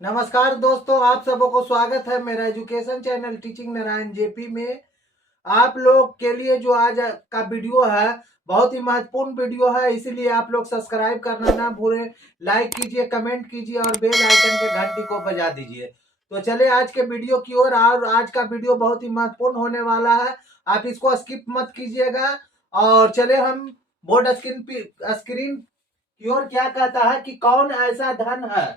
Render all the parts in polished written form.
नमस्कार दोस्तों, आप सबों को स्वागत है मेरा education channel teaching Narayan JP में। आप लोग के लिए जो आज का वीडियो है बहुत ही महत्वपूर्ण वीडियो है, इसीलिए आप लोग सब्सक्राइब करना ना भूलें। लाइक कीजिए, कमेंट कीजिए और बेल आइकन के घंटी को बजा दीजिए। तो चलिए आज के वीडियो की ओर। और आज का वीडियो बहुत ही महत्वपूर्ण होने वाला है, आप इसको स्किप मत कीजिएगा। और चले हम बोर्ड स्क्रीन की ओर। क्या कहता है कि कौन ऐसा धन है,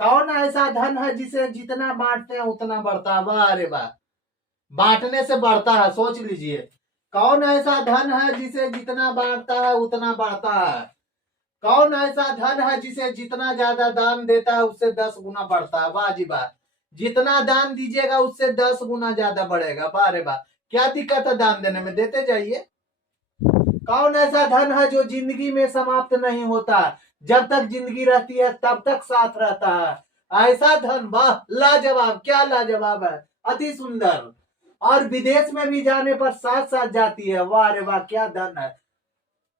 कौन ऐसा धन है जिसे जितना बांटते हैं उतना बढ़ता है। वाह अरे वाह, बांटने से बढ़ता है, सोच लीजिए। कौन ऐसा धन है जिसे जितना बांटता है उतना बढ़ता है। कौन ऐसा धन है जिसे जितना ज्यादा दान देता है उससे 10 गुना बढ़ता है। वाह जी वाह, जितना दान दीजिएगा उससे 10 गुना ज्यादा बढ़ेगा। वाह रे वाह, क्या दिक्कत है दान देने में, देते जाइए। कौन ऐसा धन है जो जिंदगी में समाप्त नहीं होता, जब तक जिंदगी रहती है तब तक साथ रहता है। ऐसा धन, वाह लाजवाब, क्या लाजवाब है, अति सुंदर। और विदेश में भी जाने पर साथ साथ जाती है। वाह रे वाह, क्या धन है।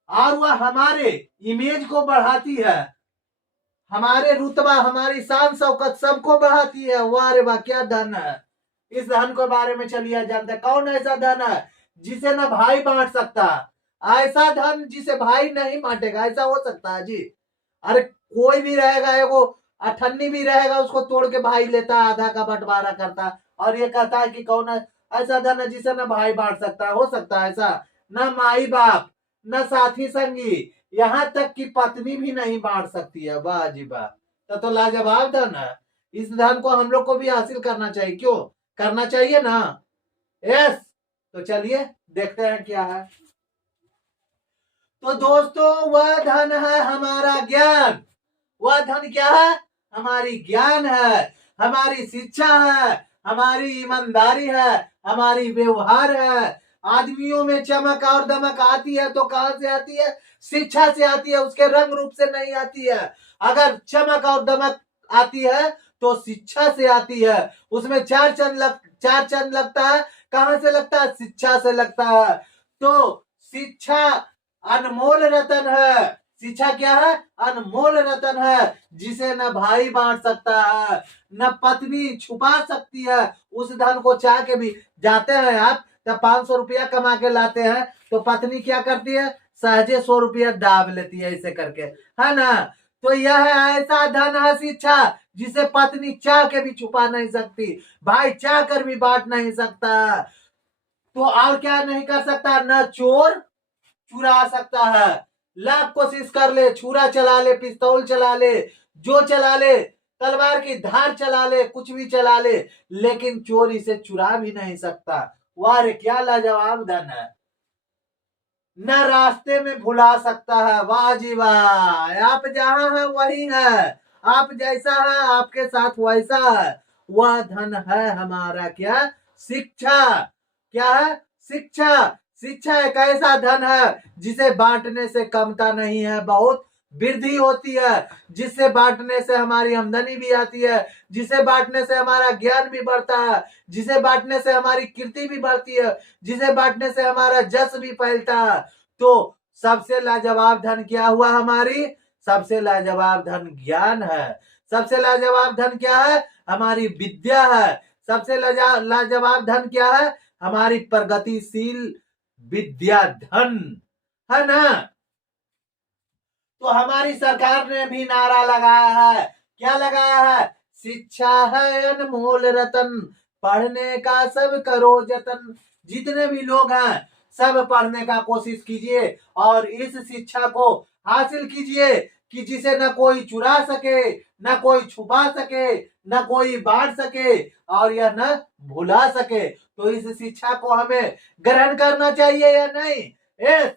और वह हमारे इमेज को बढ़ाती है, हमारे रुतबा, हमारी शान शौकत सबको बढ़ाती है। वाह रे वाह, क्या धन है। इस धन के बारे में चलिए जानते हैं। कौन ऐसा धन है जिसे ना भाई बांट सकता, ऐसा धन जिसे भाई नहीं बांटेगा, ऐसा हो सकता है जी? अरे कोई भी रहेगा, एगो अठन्नी भी रहेगा, उसको तोड़ के भाई लेता है, आधा का बंटवारा करता है और ये कहता है कि कौन ऐसा धन है जिसे ना भाई बांट सकता है। हो सकता है ऐसा? ना माई बाप, न साथी संगी, यहाँ तक कि पत्नी भी नहीं बांट सकती है। वाह जी वाह, तो लाजवाब धन है। इस धन को हम लोग को भी हासिल करना चाहिए, क्यों करना चाहिए ना? यस। तो चलिए देखते हैं क्या है। तो दोस्तों, वह धन है हमारा ज्ञान। वह धन क्या है? हमारी ज्ञान है, हमारी शिक्षा है, हमारी ईमानदारी है, हमारी व्यवहार है। आदमियों में चमक और दमक आती है तो कहां से आती है? शिक्षा से आती है, उसके रंग रूप से नहीं आती है। अगर चमक और दमक आती है तो शिक्षा से आती है। उसमें चार चंद लगता है, कहां से लगता है? शिक्षा से लगता है। तो शिक्षा अनमोल रतन है। शिक्षा क्या है? अनमोल रतन है, जिसे न भाई बांट सकता है, न पत्नी छुपा सकती है। उस धन को चाह के भी जाते हैं आप, जब 500 रुपया कमा के लाते हैं तो पत्नी क्या करती है? सहजे 100 रुपया दाब लेती है, ऐसे करके, है ना? तो यह ऐसा धन है शिक्षा, जिसे पत्नी चाह के भी छुपा नहीं सकती, भाई चाह कर भी बांट नहीं सकता। तो और क्या नहीं कर सकता? न चोर चुरा सकता है। लाख कोशिश कर ले, छुरा चला ले, पिस्तौल चला ले, जो चला ले, तलवार की धार चला ले, कुछ भी चला ले, लेकिन चोरी से चुरा भी नहीं सकता। वाह रे, क्या लाजवाब धन है। न रास्ते में भुला सकता है। वाह जी वाह, आप जहां है वही है, आप जैसा है आपके साथ वैसा है। वह धन है हमारा क्या? शिक्षा। क्या है? शिक्षा। शिक्षा एक ऐसा धन है जिसे बांटने से कमता नहीं है, बहुत वृद्धि होती है। जिससे बांटने से हमारी आमदनी भी आती है, जिसे बांटने से हमारा ज्ञान भी बढ़ता है, जिसे बांटने से हमारी कीर्ति भी बढ़ती है, जिसे बांटने से हमारा जस भी फैलता है। तो सबसे लाजवाब धन क्या हुआ हमारी? सबसे लाजवाब धन ज्ञान है। सबसे लाजवाब धन क्या है? हमारी विद्या है। सबसे लाजवाब धन क्या है? हमारी प्रगतिशील विद्या धन, है ना? तो हमारी सरकार ने भी नारा लगाया है। क्या लगाया है? शिक्षा है अनमोल रतन, पढ़ने का सब करो जतन। जितने भी लोग हैं सब पढ़ने का कोशिश कीजिए और इस शिक्षा को हासिल कीजिए कि जिसे न कोई चुरा सके, न कोई छुपा सके, न कोई बांट सके और यह न भुला सके। तो इस शिक्षा को हमें ग्रहण करना चाहिए या नहीं? यस,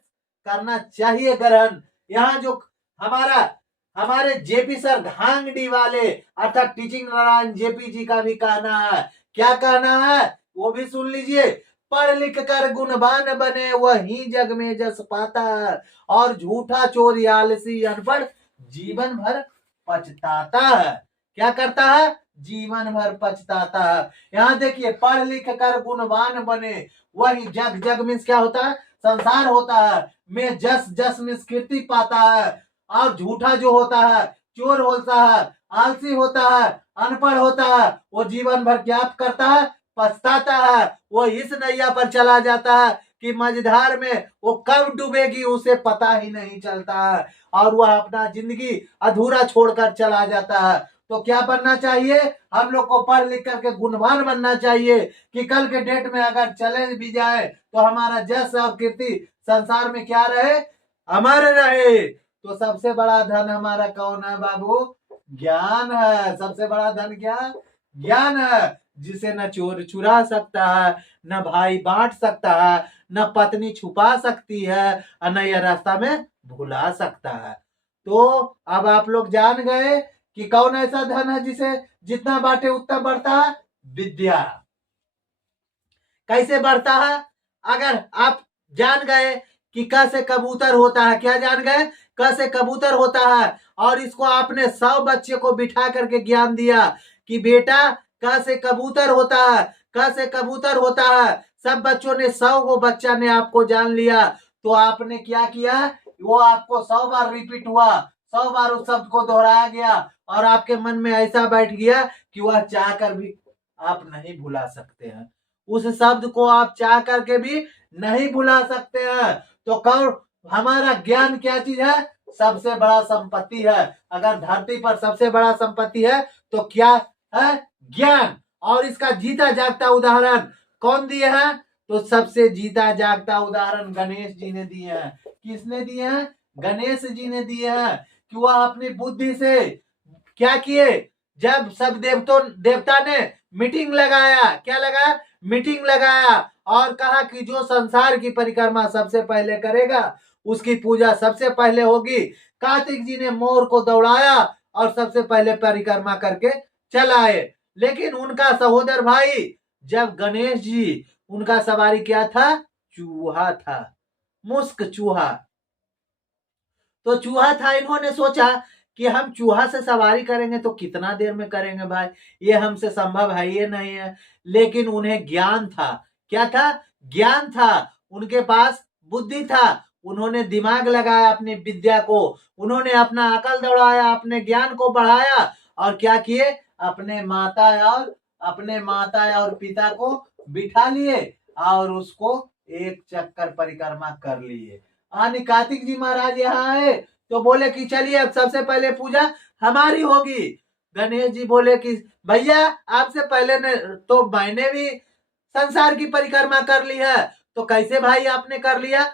करना चाहिए ग्रहण। यहाँ जो हमारा हमारे जेपी सर घांगडी वाले अर्थात टीचिंग नारायण जेपी जी का भी कहना है। क्या कहना है वो भी सुन लीजिए। पढ़ लिख कर गुणवान बने वही जग में जस पाता है, और झूठा चोर आलसी अनपढ़ जीवन भर पछताता है। क्या करता है? जीवन भर पछताता है। यहाँ देखिए, पढ़ लिख कर गुणवान बने वही जग, जग मीन्स क्या होता है? संसार होता है, में जस, जस मीन्स कीर्ति पाता है, और झूठा जो होता है चोर होता है, आलसी होता है, अनपढ़ होता है, वो जीवन भर क्या करता है, पछताता है। वो इस नैया पर चला जाता है कि मझधार में वो कब डूबेगी उसे पता ही नहीं चलता है, और वह अपना जिंदगी अधूरा छोड़कर चला जाता है। तो क्या बनना चाहिए, हम लोग को पढ़ लिख करके गुणवान बनना चाहिए कि कल के डेट में अगर चले भी जाए तो हमारा जस और कीर्ति संसार में क्या रहे, अमर रहे। तो सबसे बड़ा धन हमारा कौन है बाबू, ज्ञान है। सबसे बड़ा धन क्या, ज्ञान है, जिसे न चोर चुरा सकता है, न भाई बांट सकता है, न पत्नी छुपा सकती है, और न यह रास्ता में भुला सकता है। तो अब आप लोग जान गए कि कौन ऐसा धन है जिसे जितना बांटे उतना बढ़ता है, विद्या। कैसे बढ़ता है, अगर आप जान गए कि क से कबूतर होता है, क्या जान गए, क से कबूतर होता है, और इसको आपने 100 बच्चे को बिठा करके ज्ञान दिया कि बेटा क से कबूतर होता है, क से कबूतर होता है, सब बच्चों ने 100 को बच्चा ने आपको जान लिया, तो आपने क्या किया, वो आपको 100 बार रिपीट हुआ, 100 बार उस शब्द को दोहराया गया, और आपके मन में ऐसा बैठ गया कि वह चाह कर भी आप नहीं भुला सकते हैं, उस शब्द को आप चाह करके भी नहीं भुला सकते हैं। तो कौन, हमारा ज्ञान क्या चीज है, सबसे बड़ा संपत्ति है। अगर धरती पर सबसे बड़ा संपत्ति है तो क्या है, ज्ञान। और इसका जीता जागता उदाहरण कौन दिए हैं, तो सबसे जीता जागता उदाहरण गणेश जी ने दिए हैं। किसने दिए हैं, गणेश जी ने दिए हैं, कि वह अपनी बुद्धि से क्या किए, जब सब देवता ने मीटिंग लगाया, क्या लगाया, मीटिंग लगाया, और कहा कि जो संसार की परिक्रमा सबसे पहले करेगा उसकी पूजा सबसे पहले होगी। कार्तिक जी ने मोर को दौड़ाया और सबसे पहले परिक्रमा करके चलाए। लेकिन उनका सहोदर भाई, जब गणेश जी, उनका सवारी क्या था, चूहा था, मुस्क चूहा। तो चूहा था, इन्होंने सोचा कि हम चूहा से सवारी करेंगे तो कितना देर में करेंगे भाई, ये हमसे संभव है ये नहीं है। लेकिन उन्हें ज्ञान था, क्या था, ज्ञान था, उनके पास बुद्धि था, उन्होंने दिमाग लगाया अपनी विद्या को, उन्होंने अपना अकल दौड़ाया, अपने ज्ञान को बढ़ाया, और क्या किए, अपने माता और पिता को बिठा लिए और उसको एक चक्कर परिक्रमा कर लिए। आने कार्तिक जी महाराज यहाँ आए तो बोले कि चलिए अब सबसे पहले पूजा हमारी होगी। गणेश जी बोले कि भैया आपसे पहले ने तो मैंने भी संसार की परिक्रमा कर ली है, तो कैसे भाई आपने कर लिया,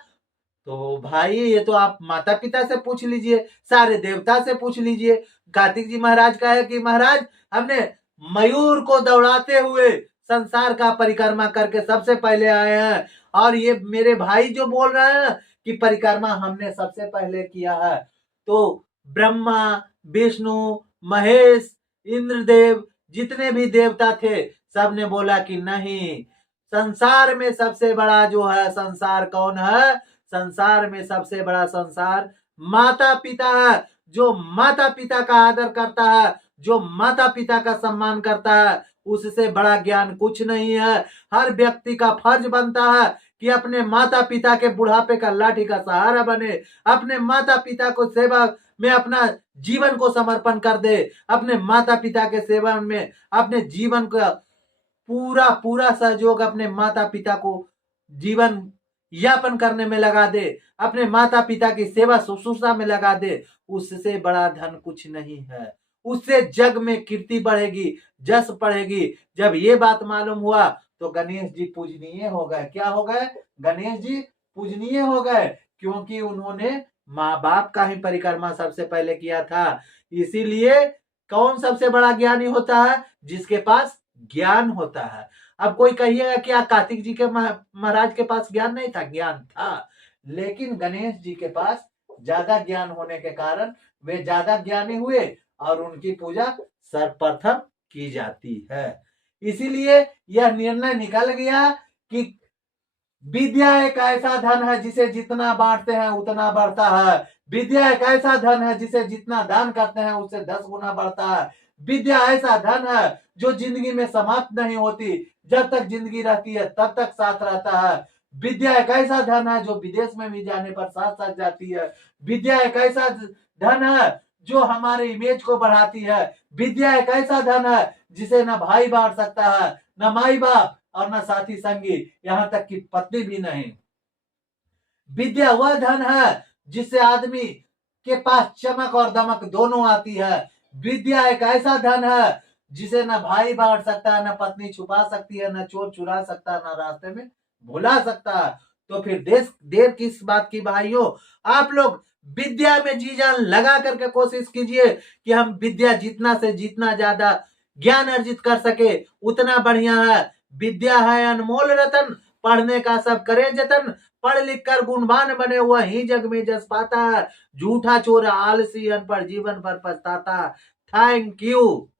तो भाई ये तो आप माता पिता से पूछ लीजिए, सारे देवता से पूछ लीजिए। कार्तिक जी महाराज का है कि महाराज हमने मयूर को दौड़ाते हुए संसार का परिक्रमा करके सबसे पहले आए हैं, और ये मेरे भाई जो बोल रहे हैं कि परिक्रमा हमने सबसे पहले किया है। तो ब्रह्मा, विष्णु, महेश, इंद्रदेव, जितने भी देवता थे सबने बोला कि नहीं, संसार में सबसे बड़ा जो है संसार कौन है, संसार में सबसे बड़ा संसार माता पिता है। जो माता पिता का आदर करता है, जो माता पिता का सम्मान करता है, उससे बड़ा ज्ञान कुछ नहीं है। हर व्यक्ति का फर्ज बनता है कि अपने माता पिता के बुढ़ापे का लाठी का सहारा बने, अपने माता पिता को सेवा में अपना जीवन को समर्पण कर दे, अपने माता पिता के सेवा में अपने जीवन का पूरा पूरा सहयोग अपने माता पिता को जीवन यापन करने में लगा दे, अपने माता पिता की सेवा शुश्रूषा में लगा दे, उससे बड़ा धन कुछ नहीं है। उससे जग में कीर्ति बढ़ेगी, जस बढ़ेगी। जब ये बात मालूम हुआ तो गणेश जी पूजनीय हो गए। क्या हो गए, गणेश जी पूजनीय हो गए, क्योंकि उन्होंने माँ बाप का ही परिक्रमा सबसे पहले किया था। इसीलिए कौन सबसे बड़ा ज्ञानी होता है, जिसके पास ज्ञान होता है। अब कोई कहिएगा क्या कार्तिक जी के महाराज के पास ज्ञान नहीं था, ज्ञान था, लेकिन गणेश जी के पास ज्यादा ज्ञान होने के कारण वे ज्यादा ज्ञानी हुए और उनकी पूजा सर्वप्रथम की जाती है। इसीलिए यह निर्णय निकल गया कि विद्या एक ऐसा धन है जिसे जितना बांटते हैं उतना बढ़ता है। विद्या एक ऐसा धन है जिसे जितना दान करते हैं उससे 10 गुना बढ़ता है। विद्या ऐसा धन है जो जिंदगी में समाप्त नहीं होती, जब तक जिंदगी रहती है तब तक साथ रहता है। विद्या एक ऐसा धन है जो विदेश में भी जाने पर साथ साथ जाती है। विद्या एक ऐसा धन है जो हमारे इमेज को बढ़ाती है। विद्या एक ऐसा धन है जिसे न भाई बांट सकता है, न माई बाप और न साथी संगी, यहाँ तक कि पत्नी भी नहीं। विद्या वह धन है जिससे आदमी के पास चमक और दमक दोनों आती है। विद्या एक ऐसा धन है जिसे न भाई बांट सकता है, न पत्नी छुपा सकती है, न चोर चुरा सकता, न रास्ते में भुला सकता। तो फिर देर किस बात की भाइयों, आप लोग विद्या में जी जान लगा करके कोशिश कीजिए कि हम विद्या जितना से जितना ज्यादा ज्ञान अर्जित कर सके उतना बढ़िया है। विद्या है अनमोल रतन, पढ़ने का सब करे जतन, पढ़ लिख कर गुणवान बने हुआ ही जग में जस पाता है, झूठा चोर आलसी अनपढ़ जीवन पर पछताता। Thank you.